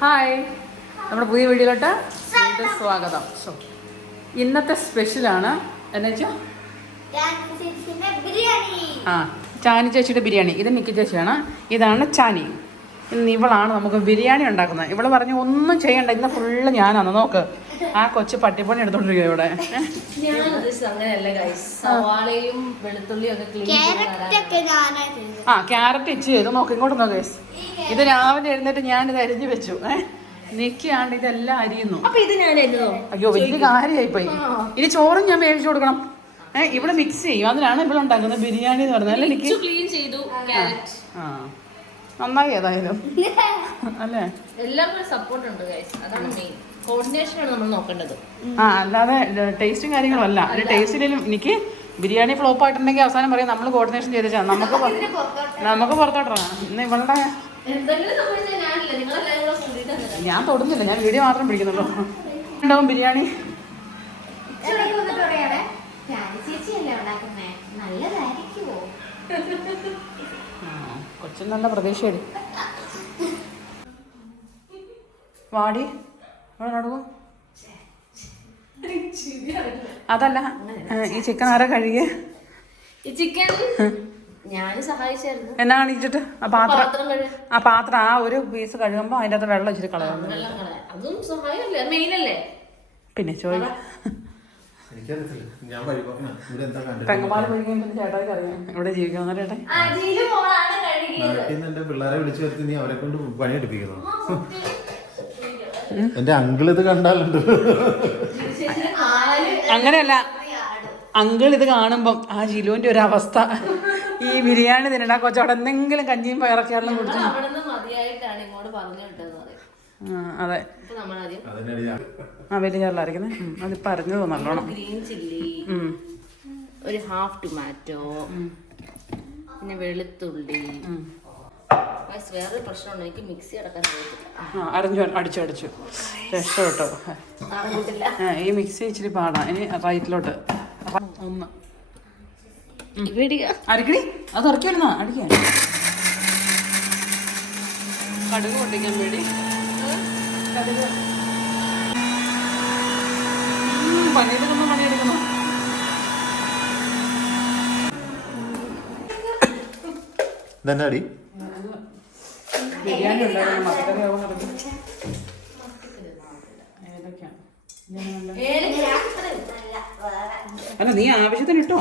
Hi. നമ്മുടെ പുതിയ വീഡിയോയിലോട്ട് വീണ്ടും സ്വാഗതം. സോ ഇന്നത്തെ സ്പെഷ്യലാണ് എന്നു വെച്ചാൽ ആ ചാനി ചേച്ചിയുടെ ബിരിയാണി. ഇത് നിക്കി ചേച്ചിയാണ്. ഇതാണ് ചാനി. ഇന്ന് ഇവളാണ് നമുക്ക് ബിരിയാണി ഉണ്ടാക്കുന്നത്. ഇവൾ പറഞ്ഞു ഒന്നും ചെയ്യണ്ട. ഇന്ന് ഫുള്ള് ഞാനാണ്. നോക്ക്. ആ കൊച്ചു പട്ടിപ്പണി എടുത്തോണ്ടിരിക്കുക ഇവിടെ. ഞാൻ ഉദ്ദേശിച്ചത് അങ്ങനെയല്ല ഗൈസ് സവാളയും വെളുത്തുള്ളിയും ഒക്കെ ക്ലീൻ ക്യാരറ്റ് ഒക്കെ ഞാനാ ആ ക്യാരറ്റ് ഇച്ച് ചെയ്തു നോക്ക് ഇങ്ങോട്ട് നോക്ക്. ഇത് രാവിലെ എഴുന്നേറ്റ് ഞാൻ ഇത് അരിഞ്ഞു വെച്ചു. നിക്കാണ്ട് ഇതെല്ലാം അരിയുന്നു. അയ്യോ വലിയ കാര്യമായി പോയി ഇനി ചോറും ഞാൻ മേടിച്ചു കൊടുക്കണം. ഏഹ് ഇവിടെ മിക്സ് ചെയ്യും. അതിനാണ് ഇവിടെ ഉണ്ടാക്കുന്നത് ബിരിയാണി എന്ന് പറഞ്ഞാൽ എനിക്ക് ക്ലീൻ ചെയ്തു ക്യാരറ്റ് ആ. നന്നായി ഏതായാലും. അല്ലേ? സപ്പോർട്ട് ഉണ്ട് അതാണ് മെയിൻ കോർഡിനേഷൻ ആണ് നമ്മൾ നോക്കേണ്ടത്. ആ അല്ലാതെ ടേസ്റ്റും കാര്യങ്ങളും അല്ല. ഒരു ടേസ്റ്റിലും എനിക്ക് ബിരിയാണി ഫ്ലോപ്പ് ആയിട്ടുണ്ടെങ്കിൽ അവസാനം പറയും നമ്മൾ കോർഡിനേഷൻ ചെയ്തേച്ചാ നമുക്ക് നമുക്ക് പുറത്തോട്ടാണ് ഇന്ന് ഇവളുടെ. ഞാൻ തൊടുന്നില്ല. ഞാൻ വീഡിയോ മാത്രം പിടിക്കുന്നുള്ളൂ. ഉണ്ടാവും ബിരിയാണി. ഇടയ്ക്ക് വന്നിട്ട് പറയാണേ, "ഞാൻ ചേച്ചിയല്ലേ ഉണ്ടാക്കുന്നേ? നല്ലതായിരിക്കുമോ?" ആ, കൊച്ചിന് നല്ല പ്രതീക്ഷയുണ്ട് വാടി അവിടെ നടുവോ അതല്ല ഈ ചിക്കൻ ആരാ കഴുകിയ? ഈ ചിക്കൻ ഞാൻ സഹായിച്ചായിരുന്നു. എന്നാ കാണിച്ചിട്ട്? ആ പാത്രം ആ പാത്രം ആ ഒരു പീസ് കഴുകുമ്പോ അതിന്റെ അകത്ത് വെള്ളം ഇച്ചിരി കളയുന്നു അതും സഹായമല്ലേ? പിന്നെ ചോദിക്കാം എനിക്കറിയത്തില്ല ഞാൻ വഴി പറഞ്ഞ ഇവിടെ എന്റെ പിള്ളേരെ വിളിച്ചു വരുത്തി നീ അവരെ കൊണ്ട് പണിയെടുപ്പിക്കുന്നു എന്റെ അങ്കിൾ ഇത് കണ്ടാലുണ്ട് അങ്ങനെയല്ല. അങ്കിൾ ഇത് കാണുമ്പം ആ ജിലുവിന്റെ ഒരു അവസ്ഥ. ഈ ബിരിയാണി തിന്നണ കൊച്ചവിടെ എന്തെങ്കിലും കഞ്ഞിയും കുടിച്ചു അവിടെ പറഞ്ഞു അതെ. അത് ആ വലിയ ചേർലായിരിക്കുന്നത് അതിപ്പോൾ അറിഞ്ഞത് നല്ലോണം. ഗ്രീൻ ചില്ലി ഒരു ഹാഫ് ടൊമാറ്റോ പിന്നെ വെളുത്തുള്ളി. വേറൊരു പ്രശ്നമുണ്ട് എനിക്ക് മിക്സി അടക്കാൻ അറിയത്തില്ല. ആ അടിച്ചു അടിച്ചു അടിച്ചു. രക്ഷപ്പെട്ടോ. ഈ മിക്സി ഇച്ചിരി പാടാ. ഇനി റൈറ്റിലോട്ട്. അപ്പൊ ഒന്ന് അരക്കണി അത് ഇറക്കിയിരുന്നാ അടിക്കാൻ കടുക് പൊട്ടിക്കാൻ വേണ്ടി. കടുക് ഉം, പണിയെടുക്കുന്നു പണിയെടുക്കുന്നു. ഇതെന്നെ അടി ബിരിയാണി ഉണ്ടായിരുന്നു മക്കറി ആവാൻ നടക്കും. ഏതൊക്കെയാണ് അല്ല നീ ആവശ്യത്തിന് ഇട്ടോ?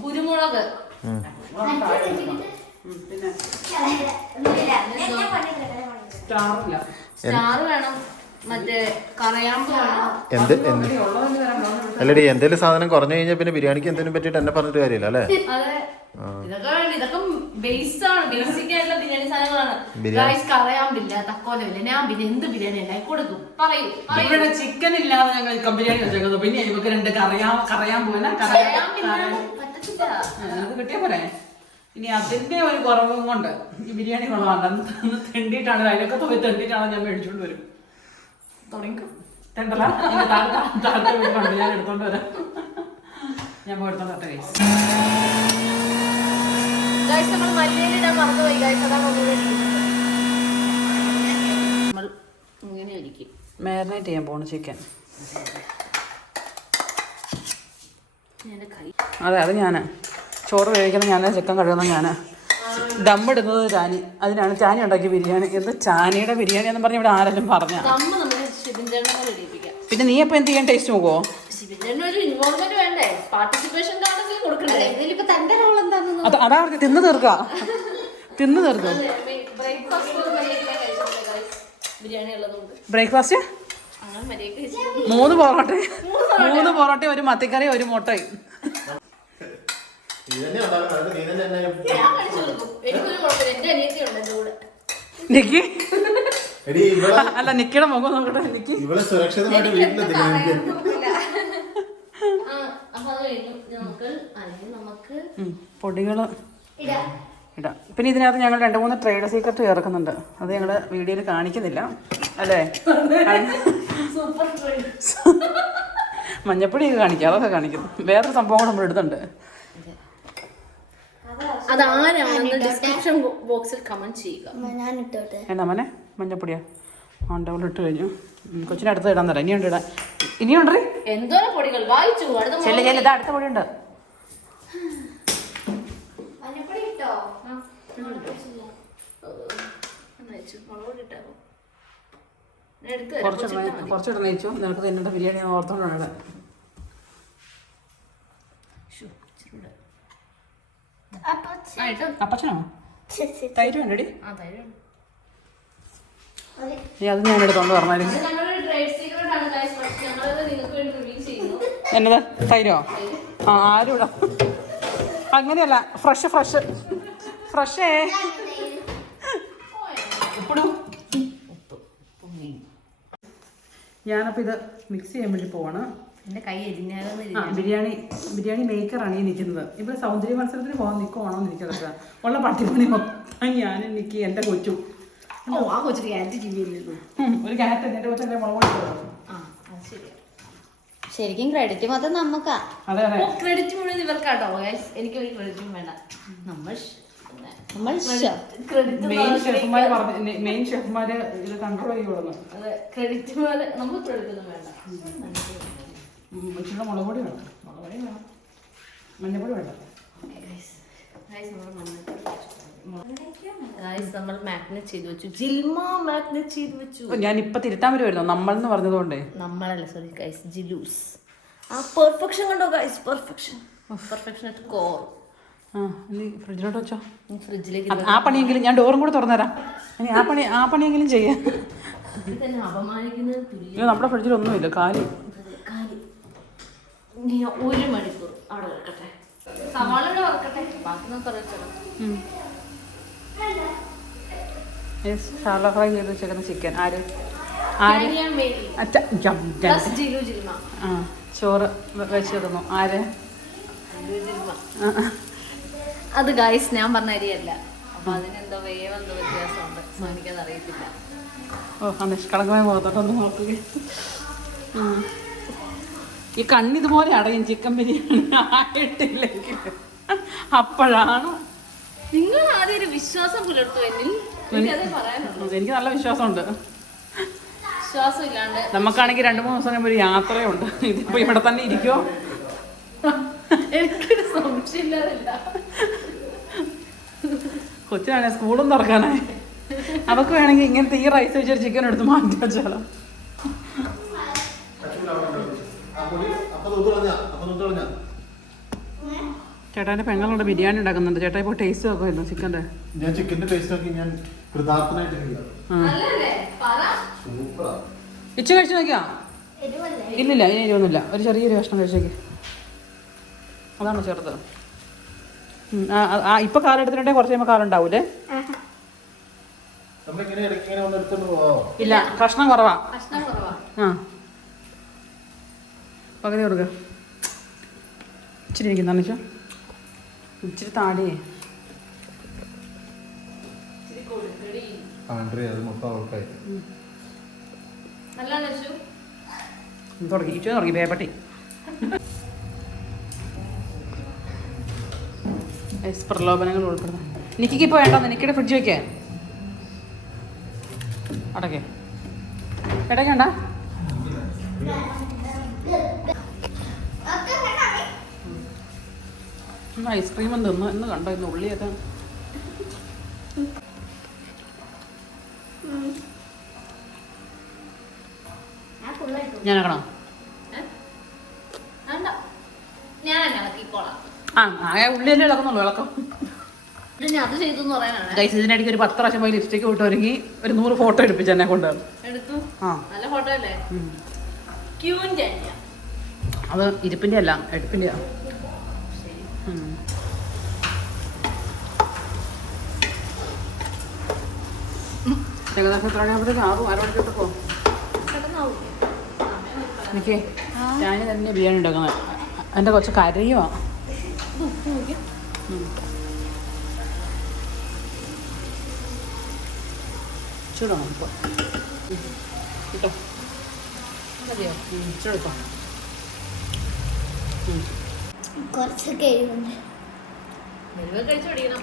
കുരുമുളക്. പിന്നെ സ്റ്റാറില്ല. സ്റ്റാർ വേണം. മറ്റേ കറയാമ്പ് വേണം. എന്ത്? എന്ത്? അല്ലടി എന്തേലും സാധനം കുറഞ്ഞു കഴിഞ്ഞാൽ പിന്നെ ബിരിയാണിക്ക് എന്തേലും പറ്റിയിട്ട് എന്നെ പറഞ്ഞിട്ട് കാര്യമില്ല അല്ലേ? അതെ. ഇതൊക്കെ വേണ്ട. ഇതൊക്കെ ബേസ് ആണ്. ബേസിക് ആയിട്ടുള്ള ബിരിയാണി സാധനങ്ങളാണ്. ബിരിയാണി- ഗൈസ് കറയാമ്പില്ല തക്കോലമില്ല ഞാൻ പിന്നെ എന്ത് ബിരിയാണി ഉണ്ടാക്കി കൊടുക്കും. പറയൂ പറയൂ. ഇവിടെ ചിക്കൻ ഇല്ലാതെ ഞങ്ങൾ ചിക്കൻ ബിരിയാണി വെച്ചേക്കുന്നു പിന്നെ ഇവക്ക് രണ്ട് കറിയാൻ കറിയാൻ പോകാൻ കറിയാൻ കറയാമ്പില്ലാതെ പറ്റത്തില്ല. കിട്ടിയ പോലെ ഇനി അതിന്റെ ഒരു കുറവും കൊണ്ട് ഈ ബിരിയാണി കൊള്ളാം. തെണ്ടിട്ടാണ് തെണ്ടിയിട്ടാണ് അതിനൊക്കെ തുക തെണ്ടിയിട്ടാണ് ഞാൻ മേടിച്ചോണ്ട് വരും. തുടങ്ങിക്കോ തെണ്ടല? ഇനി താഴത്തെ താഴത്തെ വീട്ടിലുണ്ട് ഞാൻ എടുത്തോണ്ട് വരാം. ഞാൻ പോയി എടുത്തോണ്ട് വരട്ടെ മാരിനേറ്റ് ചെയ്യാൻ പോണു ചിക്കൻ അതെ അത് ഞാൻ ചോറ് വേവിക്കുന്ന ഞാൻ ചിക്കൻ കഴുകുന്ന ഞാൻ ദമ്മിടുന്നത് ചാനി അതിനാണ് ചാനി ഉണ്ടാക്കിയ ബിരിയാണി. എന്ത് ചാനിയുടെ ബിരിയാണി എന്ന് പറഞ്ഞ് ഇവിടെ ആരെങ്കിലും പറഞ്ഞ? പിന്നെ നീ അപ്പൊ എന്ത് ചെയ്യാൻ ടേസ്റ്റ് എന്താണെന്ന് അത് തിന്ന് തീർക്ക. തിന്ന് തീർക്ക. ബ്രേക്ക്ഫാസ്റ്റ് മൂന്ന് പൊറോട്ട. മൂന്ന് പൊറോട്ടയും? ഒരു മത്തിക്കറി ഒരു മുട്ടയും. നിക്കി. എടി ഇവളെ അല്ല നിക്കിയുടെ മുഖം നോക്കട്ടെ നിക്കി. ഇവളെ സുരക്ഷിതമായിട്ട് ഉം, പൊടികൾ ഇടാം. പിന്നെ ഇതിനകത്ത് ഞങ്ങൾ രണ്ട് മൂന്ന് ട്രേഡ് സീക്രട്ട് ചേർക്കുന്നുണ്ട്. അത് ഞങ്ങൾ വീഡിയോയിൽ കാണിക്കുന്നില്ല. അല്ലേ? മഞ്ഞപ്പൊടിയൊക്കെ കാണിക്കാം. അതൊക്കെ കാണിക്കുന്നു വേറൊരു സംഭവം കൂടെ നമ്മൾ എടുത്തുണ്ട് ഡിസ്ക്രിപ്ഷൻ ബോക്സിൽ കമന്റ് ചെയ്യുക. ഞാൻ ഇട്ടോട്ടെ എന്നാ മോനെ മഞ്ഞപ്പൊടിയാ. ഓണ്ടവൾ ഇട്ട് കഴിഞ്ഞു. കൊച്ചിന് അടുത്ത് ഇടാൻ തരാം. ഇനിയുണ്ട് ഇടാൻ. ഇനിയുണ്ട് എന്തോരം പൊടികൾ? വായിച്ചു അടുത്ത ചെല്ലു ചെല്ലു ഇതാ അടുത്ത പൊടിയുണ്ട്. നിനക്ക് തിന്നേണ്ട ബിരിയാണി ഓർത്തോണ്ടാണ്. തൈര് വേണ്ടടി നീ അത് ഞാൻ എടുത്തോണ്ട് പറഞ്ഞാലും ഞങ്ങളുടെ ട്രേഡ് സീക്രട്ട് ആണ് guys. പക്ഷെ ഞങ്ങളത് നിങ്ങൾക്ക് വേണ്ടി റിവീൽ ചെയ്യുന്നു എന്നതാ തൈരോ ആ ആരും ഇടാം അങ്ങനെയല്ല ഫ്രഷ് ഫ്രഷ് ഫ്രഷേ ഇപ്പോഴും ഞാനപ്പോൾ ഇത് മിക്സ് ചെയ്യാൻ വേണ്ടി പോവാണ് എന്റെ കൈ എരിഞ്ഞാകുന്ന ആ ബിരിയാണി ബിരിയാണി മേക്കറാണ് ഈ നിൽക്കുന്നത്. ഇപ്പൊ സൗന്ദര്യ മത്സരത്തിന് പോകാൻ നിൽക്കുവാണോ എന്ന് എനിക്കറിയില്ല. ഉള്ള പട്ടിപ്പണി മൊത്തം ഞാൻ എനിക്ക് എന്റെ കൊച്ചു. ഓ ആ ക്യാരറ്റ് ഒരു ക്യാരറ്റ് എന്റെ കൊച്ചെന്റെ മുളക് ആ അത് ശരിയാ. ശരിക്കും ക്രെഡിറ്റ് മൊത്തം നമുക്കാ അതെ അതെ. ക്രെഡിറ്റ് മുഴുവൻ ഇവർക്കാട്ടോ. എനിക്ക് ഒരു ക്രെഡിറ്റും വേണ്ട. നമ്മൾ നമ്മൾ ക്രെഡിറ്റ് മെയിൻ ഷെഫ്മാര് ഇത് കൺട്രോൾ ചെയ്യുള്ളൂ. അതെ ക്രെഡിറ്റ് പോലെ നമുക്ക് ക്രെഡിറ്റ് ഒന്നും വേണ്ട. ഇച്ചിരി മുളക് പൊടി വേണം. മുളക് പൊടി വേണം. മഞ്ഞപ്പൊടി വേണ്ട. നമ്മൾ മാഗ്നറ്റ് ചെയ്ത് വെച്ചു. ജിൽമ മാഗ്നറ്റ് ചെയ്ത് വെച്ചു. ഞാൻ ഇപ്പൊ തിരുത്താൻ വരുമായിരുന്നു നമ്മൾ എന്ന് പറഞ്ഞതുകൊണ്ടേ. നമ്മളല്ല സോറി ഗൈസ് ജിലൂസ്. ആ പെർഫെക്ഷൻ കണ്ടോ guys perfection perfection at core ആ നീ ഫ്രിഡ്ജിലോട്ട് വെച്ചോ. ഫ്രിഡ്ജിലേക്ക് ആ പണിയെങ്കിലും ഞാൻ ഡോറും കൂടെ തുറന്നുതരാം. ഇനി ആ പണി ആ പണിയെങ്കിലും ചെയ്യാം. നമ്മുടെ ഫ്രിഡ്ജിൽ ഒന്നുമില്ല. കാലി. കാര്യം ഇനി ഒരു മണിക്കൂർ അവിടെ വെക്കട്ടെ? സവാള ഇവിടെ വറക്കട്ടെ ബാക്കി നമുക്ക് അറിയിച്ചോ ഷാർല ഫ്രൈ ചെയ്ത് വെച്ചേക്കുന്ന ചിക്കൻ ആര്? ആര്? ഞാൻ മേരി. അച്ഛ ജം, ജം. പ്ലസ് ജിലു ജിൽമ. ആ ചോറ് വെ- വെച്ച് തന്നു ആര്. അത് ഗൈസ് ഞാൻ പറഞ്ഞ അരിയല്ല. അപ്പൊ അതിനെന്തോ വേവ് എന്തോ വ്യത്യാസമുണ്ട്. എനിക്കത് അറിയത്തില്ല ഓ നിഷ്കളങ്കമായ മുഖത്തോട്ടൊന്ന് നോക്കുക. ഈ കണ്ണിതുപോലെ അടയും ചിക്കൻ ബിരിയാണി ആയിട്ടില്ലെങ്കിൽ. അപ്പോഴാണ്. നിങ്ങൾ ആദ്യം ഒരു വിശ്വാസം പുലർത്തു എന്നിൽ എനിക്ക് നല്ല വിശ്വാസമുണ്ട്. വിശ്വാസം ഇല്ലാണ്ട് നമുക്കാണെങ്കിൽ രണ്ടു മൂന്ന് ദിവസം ഒരു യാത്രയുണ്ട്. ഇതിപ്പോ ഇവിടെ തന്നെ ഇരിക്കോ എനിക്കൊരു സംശയമില്ലാതില്ല. കൊച്ചിനാണെ സ്കൂളും തുറക്കാനായി. അവക്ക് വേണമെങ്കിൽ ഇങ്ങനത്തെ ഈ റൈസ് വെച്ചൊരു ചിക്കൻ എടുത്ത് മാറ്റി വെച്ചാലോ ചേട്ടാന്റെ പെങ്ങളുണ്ട് ബിരിയാണി ഉണ്ടാക്കുന്നുണ്ട്. ചേട്ടാ ഇപ്പോൾ ടേസ്റ്റ് നോക്കുമായിരുന്നു ചിക്കന്റെ ഞാൻ ചിക്കന്റെ ടേസ്റ്റ് നോക്കി ഞാൻ കൃതാർത്ഥനായിട്ട് ഇച്ച കഴിച്ചു നോക്കിയാ? ഇല്ലില്ല ഇനി എരിവൊന്നുമില്ല. ഒരു ചെറിയൊരു കഷ്ണം കഴിച്ചേക്ക്. അതാണ് ചെറുത് ഉം, ആ, ഇപ്പൊ കാലെടുത്തിട്ടുണ്ടെങ്കിൽ കുറച്ച് കഴിയുമ്പോൾ കാലുണ്ടാവൂലേ ഇല്ല കഷ്ണം കുറവാ. ആ. പകുതി കൊടുക്ക. ഇച്ചിരി ഇരിക്കുന്നതാണ് വെച്ചാൽ ഇച്ചിരി താടിയേ ആൻഡ്രി അത് മൊത്തം അവൾക്കായി. നല്ലാണ് അശു തുടങ്ങി. ഇച്ചു തുടങ്ങി പേപ്പട്ടി. എസ് പ്രലോഭനങ്ങൾ ഉൾപ്പെടുന്നു നിക്കിക്ക് ഇപ്പോൾ വേണ്ട നിക്കിയുടെ ഫ്രിഡ്ജ് വെക്കേ. അടക്കേ. ഇടയ്ക്കണ്ട ഐസ്ക്രീം തിന്നു. എന്ന് കണ്ടോ ഇന്ന് ഉള്ളിയൊക്കെ. ഞാനാക്കണോ തന്നെ ആ ആകെ ഉള്ളിയല്ലേ ഇളക്കുന്നുള്ളൂ ഇളക്കം. ഗൈസ് ഇതിനിടയ്ക്ക് ഒരു പത്ത് പ്രാവശ്യം പോയി ലിപ്സ്റ്റിക് വിട്ട് ഒരുങ്ങി ഒരു നൂറ് ഫോട്ടോ എടുപ്പിച്ച് എന്നെ കൊണ്ട്. അത് ഇരിപ്പിന്റെ അല്ല? എടുപ്പിന്റെയാ. ഏകദേശം എത്ര പോ ഞാൻ തന്നെ ബിരിയാണി ഉണ്ടാക്കുന്നത്. എന്റെ കുറച്ച് കരയുവാ. ചൂടാണോ ഇപ്പോൾ കിട്ടോ മതിയോ ചൂടെടുത്തോ കുറച്ചൊക്കെ എരിവുണ്ട്. വരുമ്പോ കഴിച്ചു പഠിക്കണം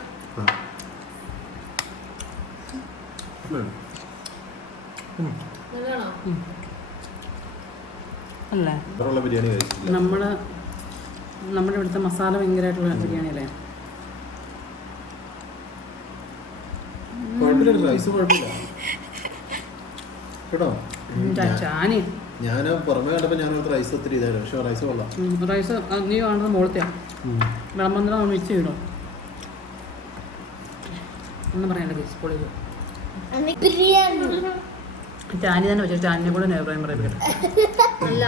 നല്ലതാണോ? അല്ലേ? ബിരിയാണി നമ്മൾ നമ്മുടെ ഇവിടുത്തെ മസാല ഭയങ്കരമായിട്ടുള്ള ബിരിയാണി അല്ലേ കുഴപ്പമില്ല റൈസ് കുഴപ്പമില്ല. കേട്ടോ? ഞാൻ പുറമേ കണ്ടപ്പോൾ ഞാൻ റൈസ് ഒത്തിരി ഇതായിരുന്നു. പക്ഷെ റൈസ് കൊള്ളാം. റൈസ് നീ കാണുന്നത് മുകളത്തെയാ വിളമ്പന്തിര നമ്മൾ മിക്സ് ചെയ്യണോ ഒന്നും പറയാനില്ല കേസ് പൊളി ബിരിയാണി. ചാനി തന്നെ വെച്ചു ചാനിനെ കൂടെ അഭിപ്രായം പറയപ്പെട്ടു അല്ല.